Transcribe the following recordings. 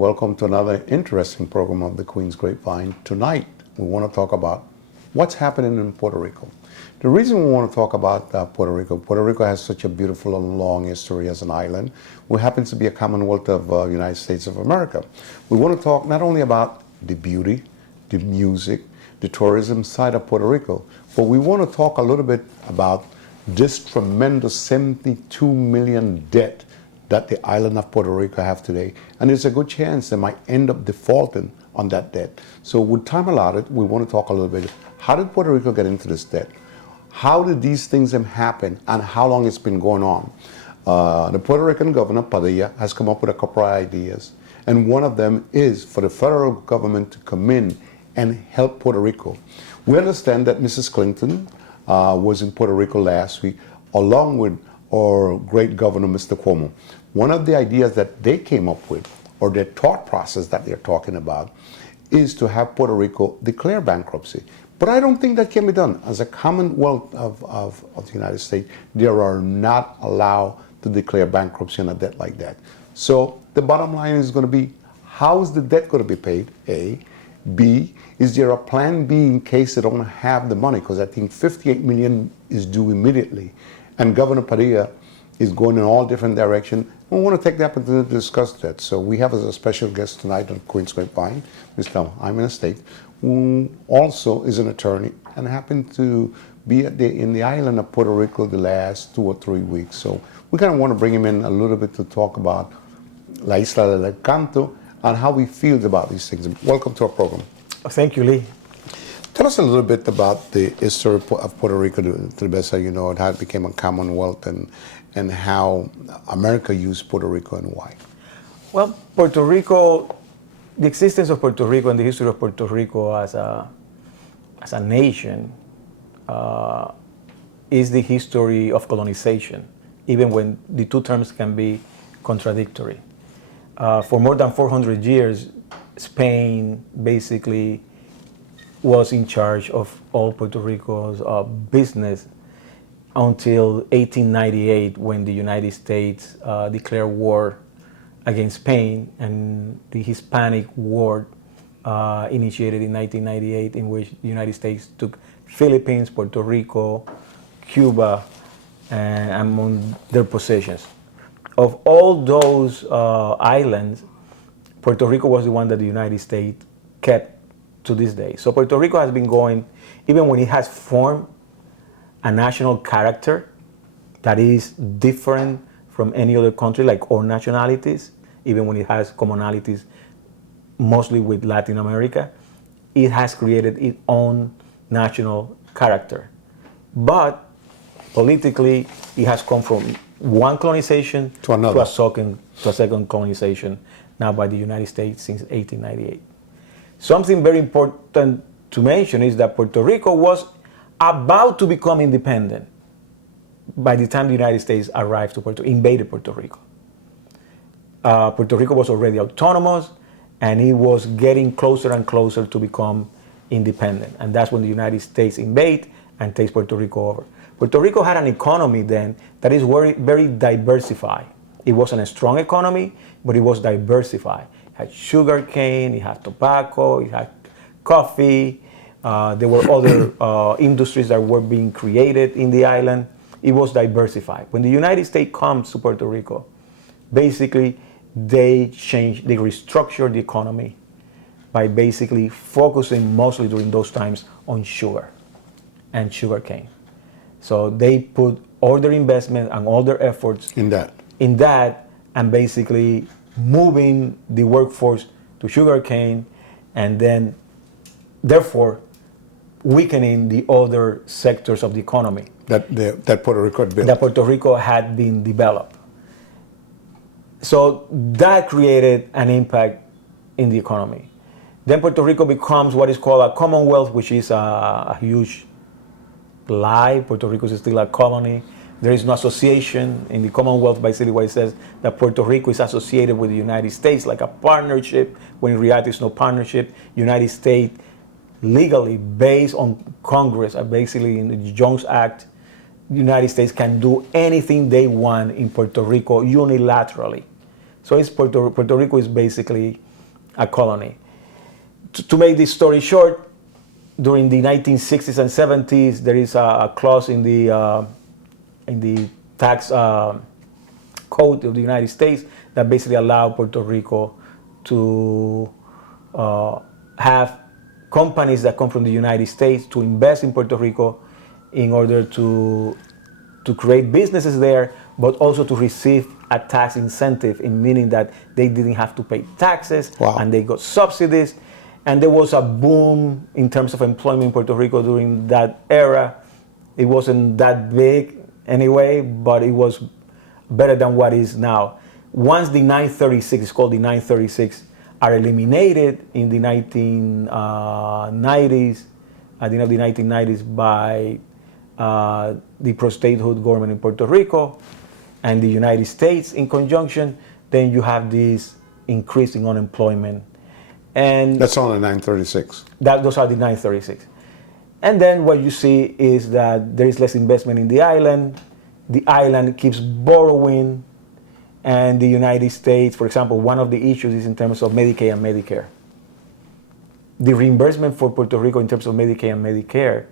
welcome to another interesting program of the Queen's Grapevine. Tonight, we want to talk about what's happening in Puerto Rico. The reason we want to talk about Puerto Rico has such a beautiful and long history as an island. We happen to be a Commonwealth of the United States of America. We want to talk not only about the beauty, the music, the tourism side of Puerto Rico, but we want to talk a little bit about this tremendous 72 million debt that the island of Puerto Rico have today. And there's a good chance they might end up defaulting on that debt. So with time allotted, we want to talk a little bit. How did Puerto Rico get into this debt? How did these things happen and how long it's been going on? The Puerto Rican governor, Padilla, has come up with a couple of ideas. And one of them is for the federal government to come in and help Puerto Rico. We understand that Mrs. Clinton was in Puerto Rico last week, along with our great governor, Mr. Cuomo. One of the ideas that they came up with, or their thought process that they're talking about, is to have Puerto Rico declare bankruptcy. But I don't think that can be done. As a Commonwealth of the United States, they are not allowed to declare bankruptcy on a debt like that. So the bottom line is going to be, how is the debt going to be paid, A? B, is there a plan B in case they don't have the money? Because I think 58 million is due immediately. And Governor Padilla is going in all different directions. We want to take the opportunity to discuss that. So we have as a special guest tonight on Queen's Grapevine, Mr. Jaime Estades, who also is an attorney and happened to be in the island of Puerto Rico the last 2 or 3 weeks. So we kind of want to bring him in a little bit to talk about La Isla del Encanto and how he feels about these things. Welcome to our program. Thank you, Lee. Tell us a little bit about the history of Puerto Rico, to the best that you know, and how it became a Commonwealth, and how America used Puerto Rico and why. Well, Puerto Rico, the existence of Puerto Rico and the history of Puerto Rico as a nation is the history of colonization, even when the two terms can be contradictory. For more than 400 years, Spain basically was in charge of all Puerto Rico's business until 1898, when the United States declared war against Spain, and the Hispanic War initiated in 1998, in which the United States took Philippines, Puerto Rico, Cuba, among their possessions. Of all those islands, Puerto Rico was the one that the United States kept to this day. So Puerto Rico has been going, even when it has formed a national character that is different from any other country, like all nationalities, even when it has commonalities mostly with Latin America, it has created its own national character. But politically, it has come from one colonization to another, to a second colonization, now by the United States since 1898. Something very important to mention is that Puerto Rico was about to become independent by the time the United States arrived to invaded Puerto Rico. Puerto Rico was already autonomous, and it was getting closer and closer to become independent. And that's when the United States invade and takes Puerto Rico over. Puerto Rico had an economy then that is very, very diversified. It wasn't a strong economy, but it was diversified. It had sugar cane, it had tobacco, it had coffee. There were other industries that were being created in the island. It was diversified. When the United States comes to Puerto Rico, basically they restructured the economy by basically focusing mostly during those times on sugar and sugar cane. So they put all their investment and all their efforts in that, and basically moving the workforce to sugar cane, and then therefore weakening the other sectors of the economy that Puerto Rico had built. That Puerto Rico had been developed. So that created an impact in the economy. Then Puerto Rico becomes what is called a Commonwealth, which is a huge lie. Puerto Rico is still a colony. There is no association in the Commonwealth. Basically what it says, that Puerto Rico is associated with the United States like a partnership, when in reality it's no partnership. United States legally, based on Congress, basically in the Jones Act, the United States can do anything they want in Puerto Rico unilaterally. So Puerto Rico is basically a colony. To make this story short, during the 1960s and 70s, there is a clause in the tax code of the United States that basically allowed Puerto Rico to have companies that come from the United States to invest in Puerto Rico in order to create businesses there, but also to receive a tax incentive, in meaning that they didn't have to pay taxes. Wow. And they got subsidies. And there was a boom in terms of employment in Puerto Rico during that era. It wasn't that big anyway, but it was better than what is now. Once the 936, it's called the 936, are eliminated in the 1990s, at the end of the 1990s, by the pro-statehood government in Puerto Rico and the United States in conjunction, then you have this increase in unemployment. And That's on a 936. those are the 936. And then what you see is that there is less investment in the island keeps borrowing, and the United States, for example, one of the issues is in terms of Medicaid and Medicare. The reimbursement for Puerto Rico in terms of Medicaid and Medicare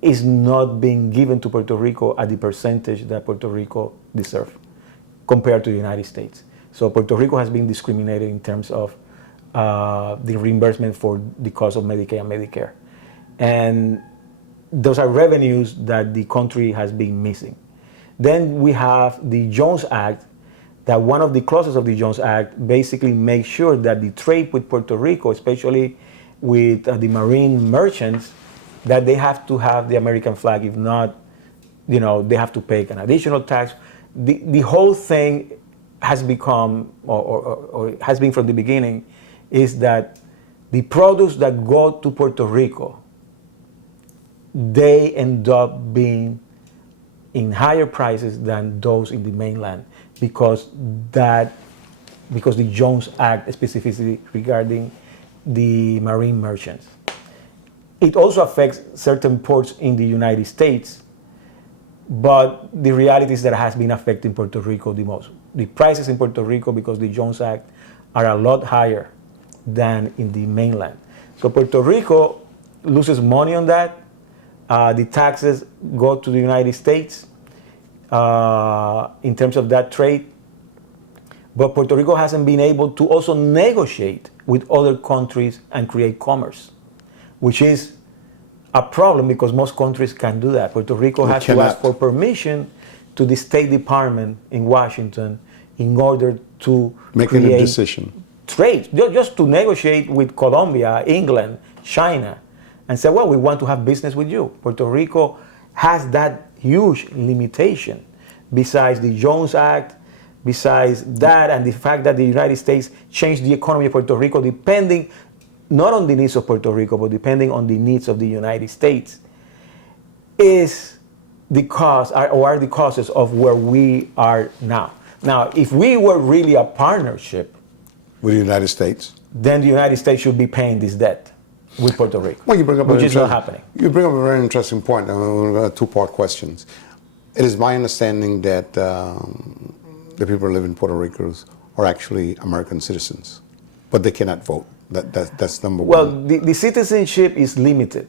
is not being given to Puerto Rico at the percentage that Puerto Rico deserves compared to the United States. So Puerto Rico has been discriminated in terms of the reimbursement for the cost of Medicaid and Medicare. And those are revenues that the country has been missing. Then we have the Jones Act, that one of the clauses of the Jones Act basically makes sure that the trade with Puerto Rico, especially with the marine merchants, that they have to have the American flag. If not, they have to pay an additional tax. The whole thing has become, or has been from the beginning, is that the products that go to Puerto Rico, they end up being in higher prices than those in the mainland, because the Jones Act specifically regarding the marine merchants. It also affects certain ports in the United States, but the reality is that it has been affecting Puerto Rico the most. The prices in Puerto Rico, because the Jones Act, are a lot higher than in the mainland. So Puerto Rico loses money on that. The taxes go to the United States in terms of that trade. But Puerto Rico hasn't been able to also negotiate with other countries and create commerce, which is a problem because most countries can't do that. Puerto Rico has to ask for permission to the State Department in Washington in order to Making a create decision. trade, just to negotiate with Colombia, England, China, and say, well, we want to have business with you. Puerto Rico has that huge limitation. Besides the Jones Act, besides that, and the fact that the United States changed the economy of Puerto Rico depending not on the needs of Puerto Rico, but depending on the needs of the United States, is the cause, or are the causes of where we are now. Now, if we were really a partnership With the United States? then the United States should be paying this debt with Puerto Rico, Well, you bring up which is not happening. You bring up a very interesting point. Two-part questions. It is my understanding that the people who live in Puerto Rico are actually American citizens, but they cannot vote. That's number Well, one. the citizenship is limited.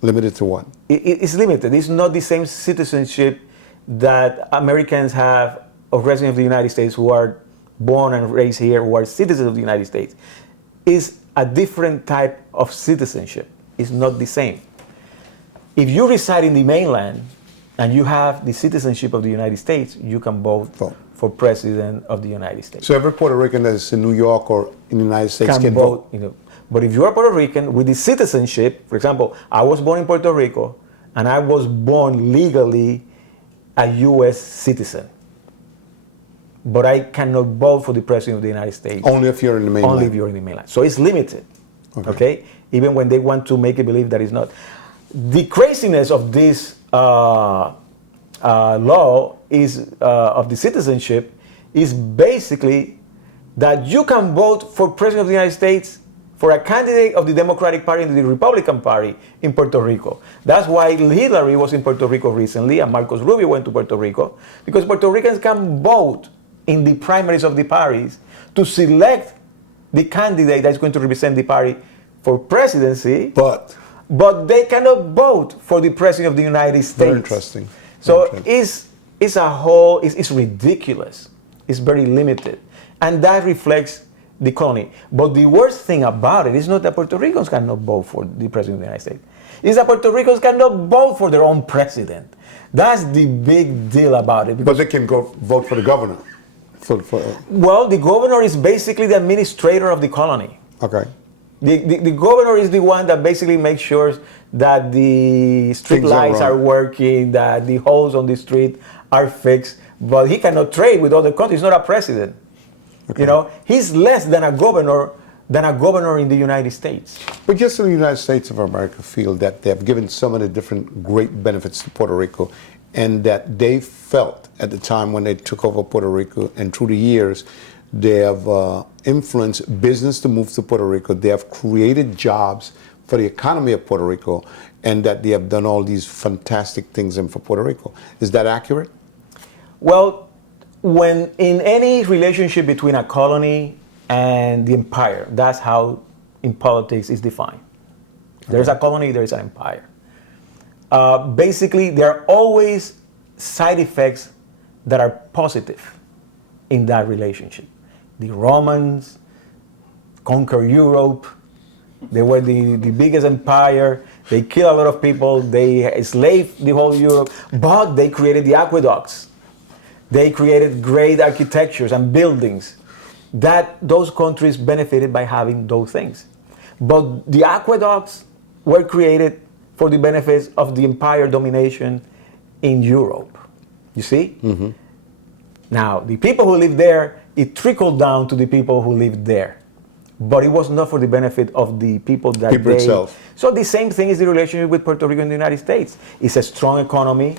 Limited to what? It's limited. It's not the same citizenship that Americans have of residents of the United States who are born and raised here, who are citizens of the United States. It's a different type of citizenship. It's not the same. If you reside in the mainland and you have the citizenship of the United States, you can vote for president of the United States. So every Puerto Rican that is in New York or in the United States can vote. But if you are Puerto Rican with the citizenship, for example, I was born in Puerto Rico and I was born legally a U.S. citizen, but I cannot vote for the president of the United States. Only if you're in the mainland. Only if you're in the mainland. So it's limited, okay? Even when they want to make it believe that it's not. The craziness of this law is of the citizenship is basically that you can vote for president of the United States for a candidate of the Democratic Party and the Republican Party in Puerto Rico. That's why Hillary was in Puerto Rico recently and Marcos Rubio went to Puerto Rico, because Puerto Ricans can vote in the primaries of the parties to select the candidate that's going to represent the party for presidency, But but they cannot vote for the president of the United States. very interesting. So Very interesting. it's ridiculous. It's very limited. And that reflects the colony. But the worst thing about it is not that Puerto Ricans cannot vote for the president of the United States. It's that Puerto Ricans cannot vote for their own president. That's the big deal about it. But they can go vote for the governor. Well, the governor is basically the administrator of the colony. Okay. The governor is the one that basically makes sure that the street Things are lights are run. working, that the holes on the street are fixed, but he cannot trade with other countries. He's not a president. Okay. You know, he's less than a governor in the United States. But just in the United States of America feel that they have given so many different great benefits to Puerto Rico, and that they felt at the time when they took over Puerto Rico, and through the years, they have influenced business to move to Puerto Rico. They have created jobs for the economy of Puerto Rico, and that they have done all these fantastic things for Puerto Rico. Is that accurate? Well, when in any relationship between a colony and the empire, that's how in politics is defined. There's a colony, there's an empire. Basically, there are always side effects that are positive in that relationship. The Romans conquered Europe. They were the biggest empire. They killed a lot of people. They enslaved the whole Europe, but they created the aqueducts. They created great architectures and buildings that those countries benefited by having those things. But the aqueducts were created for the benefits of the empire domination in Europe. You see? Mm-hmm. Now, the people who lived there, it trickled down to the people who lived there. But it was not for the benefit of the people that People itself. So the same thing is the relationship with Puerto Rico and the United States. It's a strong economy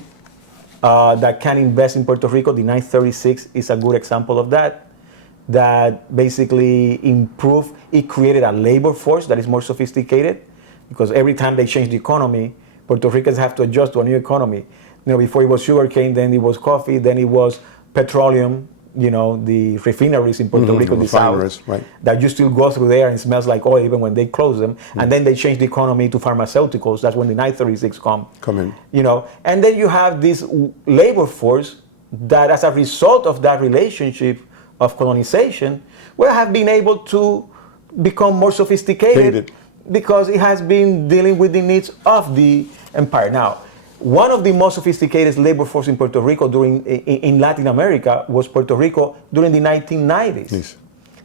that can invest in Puerto Rico. The 936 is a good example of that. That basically improved, it created a labor force that is more sophisticated, because every time they change the economy, Puerto Ricans have to adjust to a new economy. You know, before it was sugarcane, then it was coffee, then it was petroleum, you know, the refineries in Puerto Rico, the south, right, that you still go through there and it smells like oil even when they close them. And then they change the economy to pharmaceuticals. That's when the 936 come in. You know, and then you have this labor force that, as a result of that relationship of colonization, will have been able to become more sophisticated because it has been dealing with the needs of the empire. Now, one of the most sophisticated labor force in Puerto Rico in Latin America was Puerto Rico during the 1990s. Yes.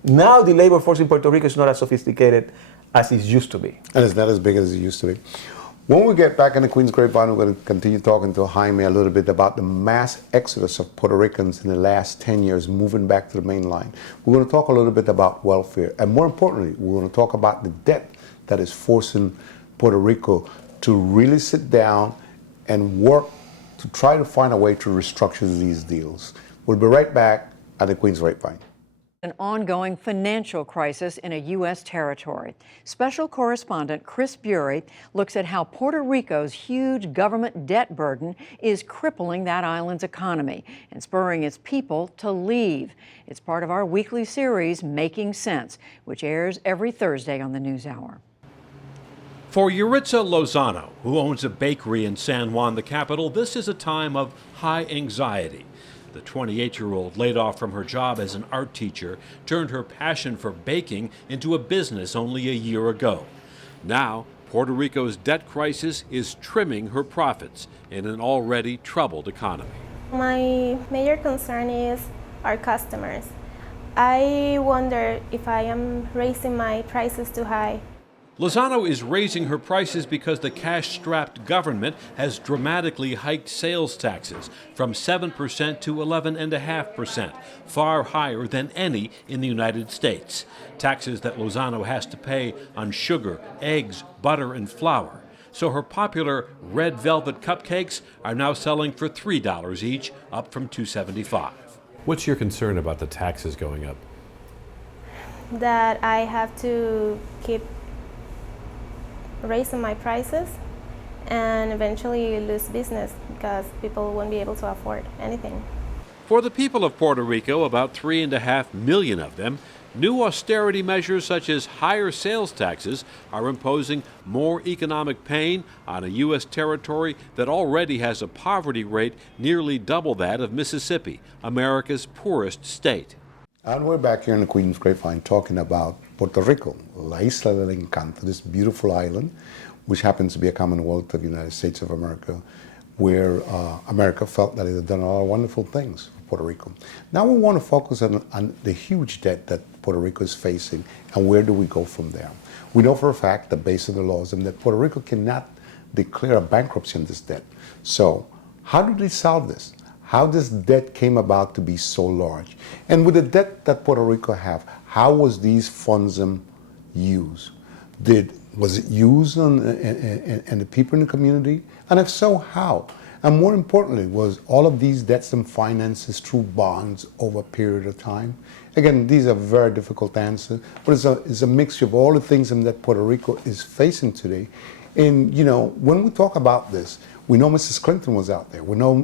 Now the labor force in Puerto Rico is not as sophisticated as it used to be. And it's not as big as it used to be. When we get back in the Queen's Grapevine, we're going to continue talking to Jaime a little bit about the mass exodus of Puerto Ricans in the last 10 years moving back to the mainland. We're going to talk a little bit about welfare. And more importantly, we're going to talk about the debt that is forcing Puerto Rico to really sit down and work to try to find a way to restructure these deals. We'll be right back at the Queen's Grapevine. An ongoing financial crisis in a U.S. territory. Special correspondent Chris Bury looks at how Puerto Rico's huge government debt burden is crippling that island's economy and spurring its people to leave. It's part of our weekly series, Making Sense, which airs every Thursday on the NewsHour. For Yuritsa Lozano, who owns a bakery in San Juan, the capital, this is a time of high anxiety. The 28-year-old, laid off from her job as an art teacher, turned her passion for baking into a business only a year ago. Now, Puerto Rico's debt crisis is trimming her profits in an already troubled economy. My major concern is our customers. I wonder if I am raising my prices too high. Lozano is raising her prices because the cash-strapped government has dramatically hiked sales taxes from 7% to 11.5%, far higher than any in the United States. Taxes that Lozano has to pay on sugar, eggs, butter, and flour. So her popular red velvet cupcakes are now selling for $3 each, up from $2.75. What's your concern about the taxes going up? That I have to keep raising my prices and eventually lose business because people won't be able to afford anything. For the people of Puerto Rico, about 3.5 million of them, New austerity measures such as higher sales taxes are imposing more economic pain on a U.S. territory that already has a poverty rate nearly double that of Mississippi, America's poorest state. And we're back here in the Queen's Grapevine talking about Puerto Rico, La Isla del Encanto, this beautiful island, which happens to be a Commonwealth of the United States of America, where America felt that it had done a lot of wonderful things for Puerto Rico. Now we want to focus on the huge debt that Puerto Rico is facing, and where do we go from there? We know for a fact that based on the laws, that Puerto Rico cannot declare a bankruptcy on this debt. So how do they solve this? How this debt came about to be so large? And with the debt that Puerto Rico have, how was these funds used? Was it used on the people in the community? And if so, how? And more importantly, was all of these debts and finances through bonds over a period of time? Again, these are very difficult to answer, but it's a mixture of all the things that Puerto Rico is facing today. And, you know, when we talk about this, we know Mrs. Clinton was out there. We know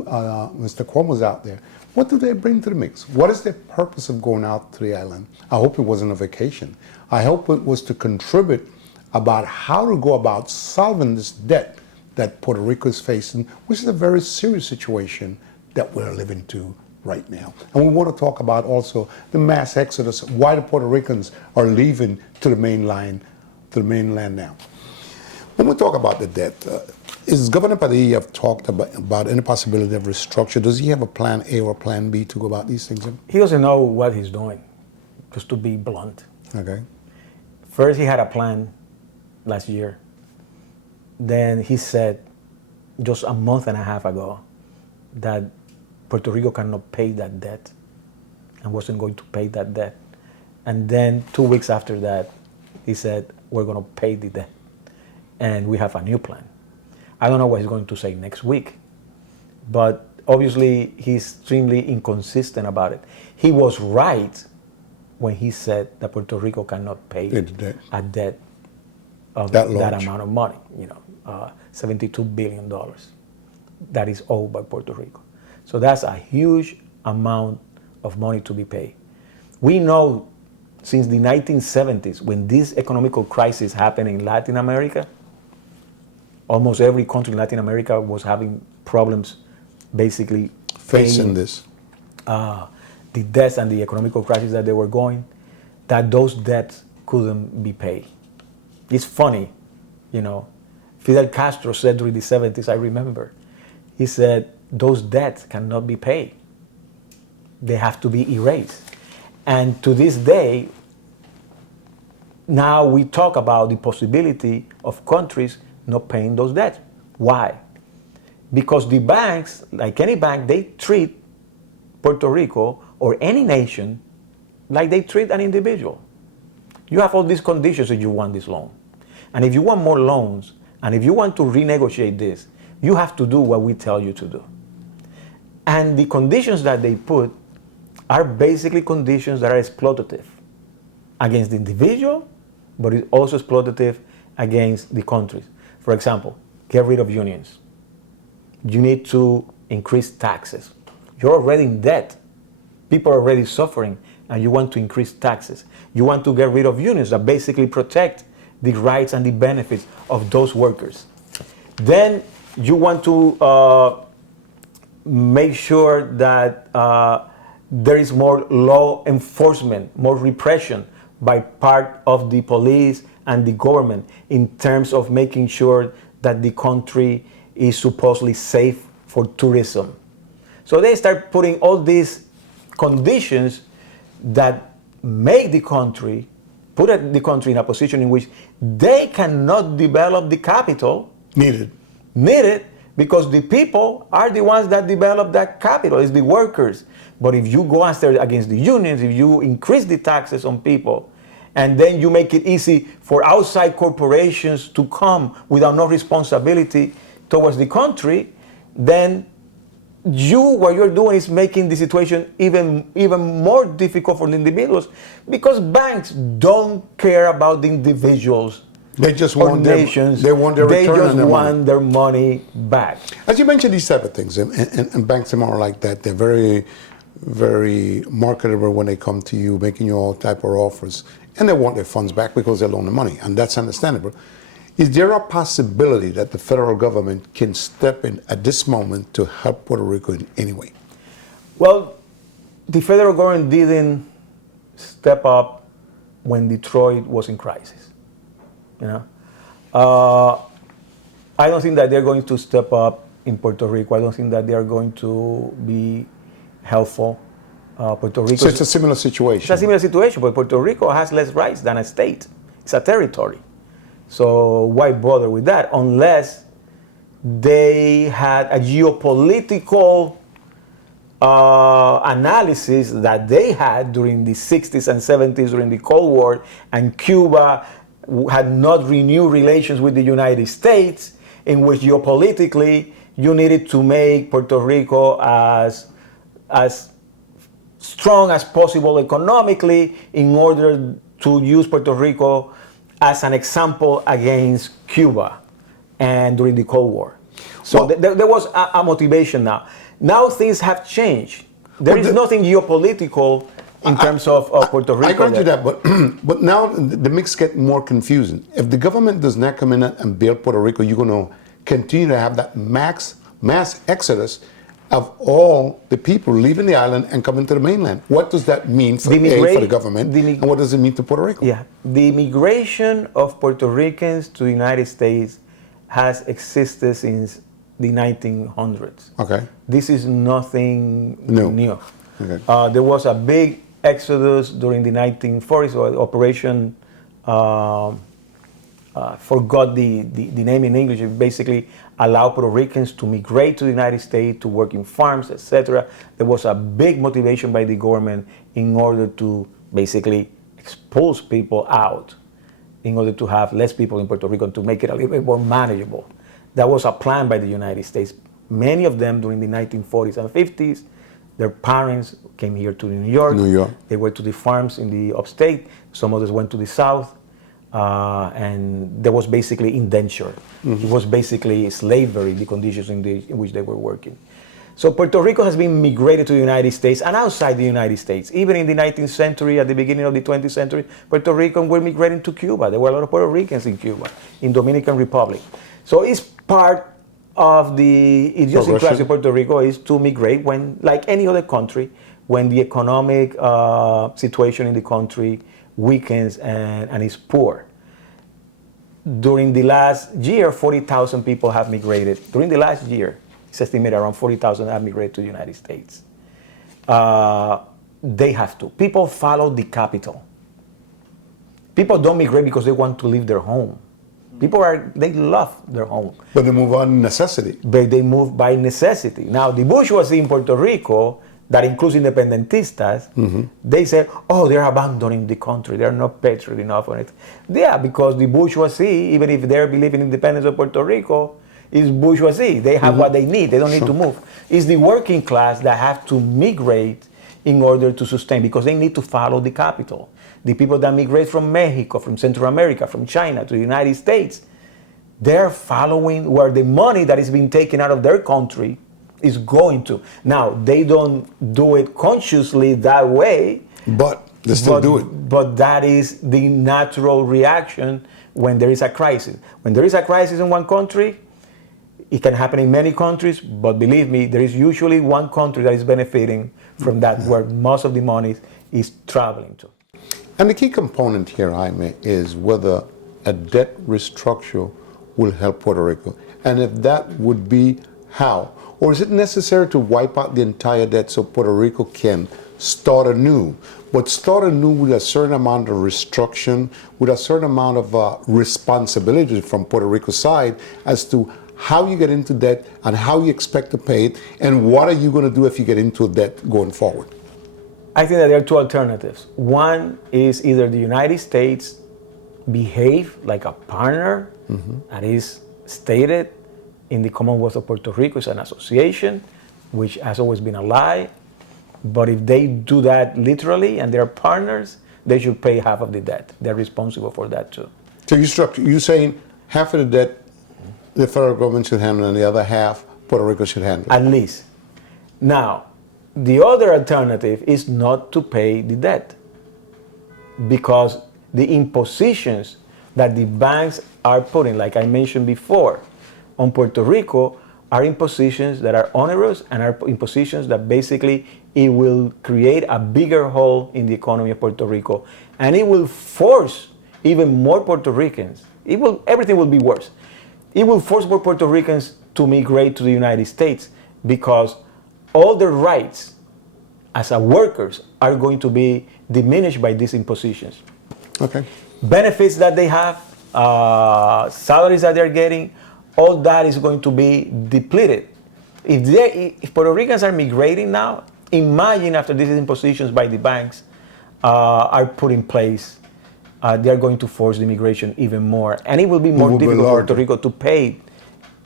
Mr. Cuomo was out there. What do they bring to the mix? What is their purpose of going out to the island? I hope it wasn't a vacation. I hope it was to contribute about how to go about solving this debt that Puerto Rico is facing, which is a very serious situation that we're living through right now. And we want to talk about also the mass exodus, why the Puerto Ricans are leaving to the mainland now. When we talk about the debt, is Governor Padilla have talked about any possibility of restructure? Does he have a plan A or a plan B to go about these things? He doesn't know what he's doing, just to be blunt. Okay. First, he had a plan last year. Then he said, just a month and a half ago, that Puerto Rico cannot pay that debt and wasn't going to pay that debt. And then 2 weeks after that, he said, we're going to pay the debt. And we have a new plan. I don't know what he's going to say next week, but obviously he's extremely inconsistent about it. He was right when he said that Puerto Rico cannot pay a debt of that amount of money, you know, $72 billion that is owed by Puerto Rico. So that's a huge amount of money to be paid. We know since the 1970s, when this economical crisis happened in Latin America, almost every country in Latin America was having problems basically facing this. The debts and the economical crisis that they were going, that those debts couldn't be paid. It's funny, you know, Fidel Castro said during the 70s, I remember, he said, those debts cannot be paid. They have to be erased. And to this day, now we talk about the possibility of countries not paying those debts. Why? Because the banks, like any bank, they treat Puerto Rico or any nation like they treat an individual. You have all these conditions if you want this loan. And if you want more loans, and if you want to renegotiate this, you have to do what we tell you to do. And the conditions that they put are basically conditions that are exploitative against the individual, but it's also exploitative against the countries. For example, get rid of unions. You need to increase taxes. You're already in debt. People are already suffering, and you want to increase taxes. You want to get rid of unions that basically protect the rights and the benefits of those workers. Then you want to make sure that there is more law enforcement, more repression by part of the police and the government in terms of making sure that the country is supposedly safe for tourism. So they start putting all these conditions that make the country, put the country in a position in which they cannot develop the capital Needed, because the people are the ones that develop that capital, it's the workers. But if you go against the unions, if you increase the taxes on people, and then you make it easy for outside corporations to come without no responsibility towards the country, then what you're doing is making the situation even more difficult for the individuals, because banks don't care about the individuals. They just or want nations. They want their return on their money. Their money back. As you mentioned these type of things, and banks are more like that. They're very very marketable when they come to you, making you all type of offers, and they want their funds back because they loan the money, and that's understandable. Is there a possibility that the federal government can step in at this moment to help Puerto Rico in any way? Well, the federal government didn't step up when Detroit was in crisis. You know, I don't think that they're going to step up in Puerto Rico. I don't think that they are going to be helpful. Puerto Rico. So it's a similar situation. It's a similar situation, but Puerto Rico has less rights than a state. It's a territory. So why bother with that unless they had a geopolitical analysis that they had during the 60s and 70s during the Cold War, and Cuba had not renewed relations with the United States, in which geopolitically you needed to make Puerto Rico as strong as possible economically in order to use Puerto Rico as an example against Cuba and during the Cold War. So there was a motivation now. Now things have changed. There is nothing geopolitical in terms of Puerto Rico. I grant you that, but now the mix gets more confusing. If the government does not come in and bail Puerto Rico, you're going to continue to have that mass exodus of all the people leaving the island and coming to the mainland. What does that mean for the government, and what does it mean to Puerto Rico? Yeah, the migration of Puerto Ricans to the United States has existed since the 1900s. Okay. This is nothing new. Okay. There was a big exodus during the 1940s, or Operation, forgot the name in English. It basically allowed Puerto Ricans to migrate to the United States, to work in farms, etc. There was a big motivation by the government in order to basically expose people out, in order to have less people in Puerto Rico, to make it a little bit more manageable. That was a plan by the United States. Many of them during the 1940s and 50s, their parents came here to New York. They went to the farms in the upstate. Some others went to the south. And there was basically indenture. It was basically slavery, the conditions in which they were working. So Puerto Rico has been migrated to the United States and outside the United States. Even in the 19th century, at the beginning of the 20th century, Puerto Ricans were migrating to Cuba. There were a lot of Puerto Ricans in Cuba, in Dominican Republic. So it's part of the idiosincrasy of Puerto Rico is to migrate when, like any other country, when the economic situation in the country weakens and is poor. During the last year, 40,000 people have migrated. During the last year, it's estimated around 40,000 have migrated to the United States. They have to. People follow the capital. People don't migrate because they want to leave their home. They love their home. But they move on necessity. But they move by necessity. Now, the bourgeoisie in Puerto Rico, that includes independentistas, they say, oh, they're abandoning the country. They're not patriot enough on it. Yeah, because the bourgeoisie, even if they're believing in independence of Puerto Rico, is bourgeoisie. They have what they need. They don't need to move. It's the working class that have to migrate in order to sustain, because they need to follow the capital. The people that migrate from Mexico, from Central America, from China to the United States, they're following where the money that is being taken out of their country is going to. Now, they don't do it consciously that way. But they still do it. But that is the natural reaction when there is a crisis. When there is a crisis in one country, it can happen in many countries, but believe me, there is usually one country that is benefiting from that, where most of the money is traveling to. And the key component here, Jaime, is whether a debt restructure will help Puerto Rico. And if that would be, how? Or is it necessary to wipe out the entire debt so Puerto Rico can start anew? But start anew with a certain amount of restriction, with a certain amount of responsibility from Puerto Rico's side as to how you get into debt and how you expect to pay it, and what are you going to do if you get into debt going forward? I think that there are two alternatives. One is either the United States behave like a partner that is stated in the Commonwealth of Puerto Rico. It's an association, which has always been a lie. But if they do that literally and they're partners, they should pay half of the debt. They're responsible for that too. So you're saying half of the debt the federal government should handle and the other half Puerto Rico should handle? At least. Now, the other alternative is not to pay the debt, because the impositions that the banks are putting, like I mentioned before, on Puerto Rico are impositions that are onerous and are impositions that basically it will create a bigger hole in the economy of Puerto Rico, and it will force even more Puerto Ricans. Everything will be worse. It will force more Puerto Ricans to migrate to the United States, because all their rights as a workers are going to be diminished by these impositions. Okay. Benefits that they have, salaries that they're getting, all that is going to be depleted. If Puerto Ricans are migrating now, imagine after these impositions by the banks are put in place, they're going to force the immigration even more. And it will be more difficult for Puerto Rico to pay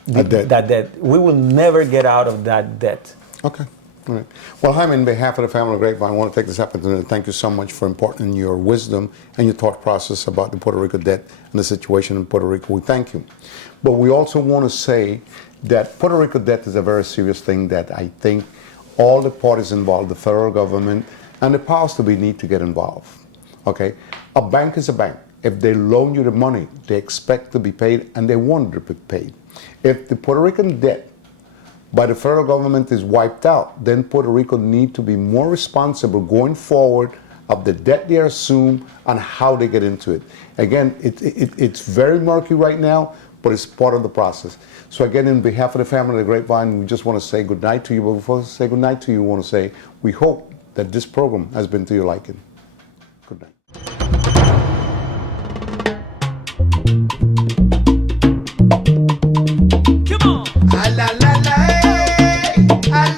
that debt. We will never get out of that debt. Okay. All right. Well, Jaime, on behalf of the family of Grapevine, I want to take this opportunity to thank you so much for imparting your wisdom and your thought process about the Puerto Rico debt and the situation in Puerto Rico. We thank you. But we also want to say that Puerto Rico debt is a very serious thing that I think all the parties involved, the federal government and the powers to be, need to get involved. Okay? A bank is a bank. If they loan you the money, they expect to be paid, and they want to be paid. If the Puerto Rican debt by the federal government is wiped out, then Puerto Rico need to be more responsible going forward of the debt they assume and how they get into it. Again, it's very murky right now, but it's part of the process. So again, in behalf of the family of the Grapevine, we just want to say good night to you. But before we say good night to you, we want to say we hope that this program has been to your liking. Good night. Come on. Ah, la, la, la, eh. Ah,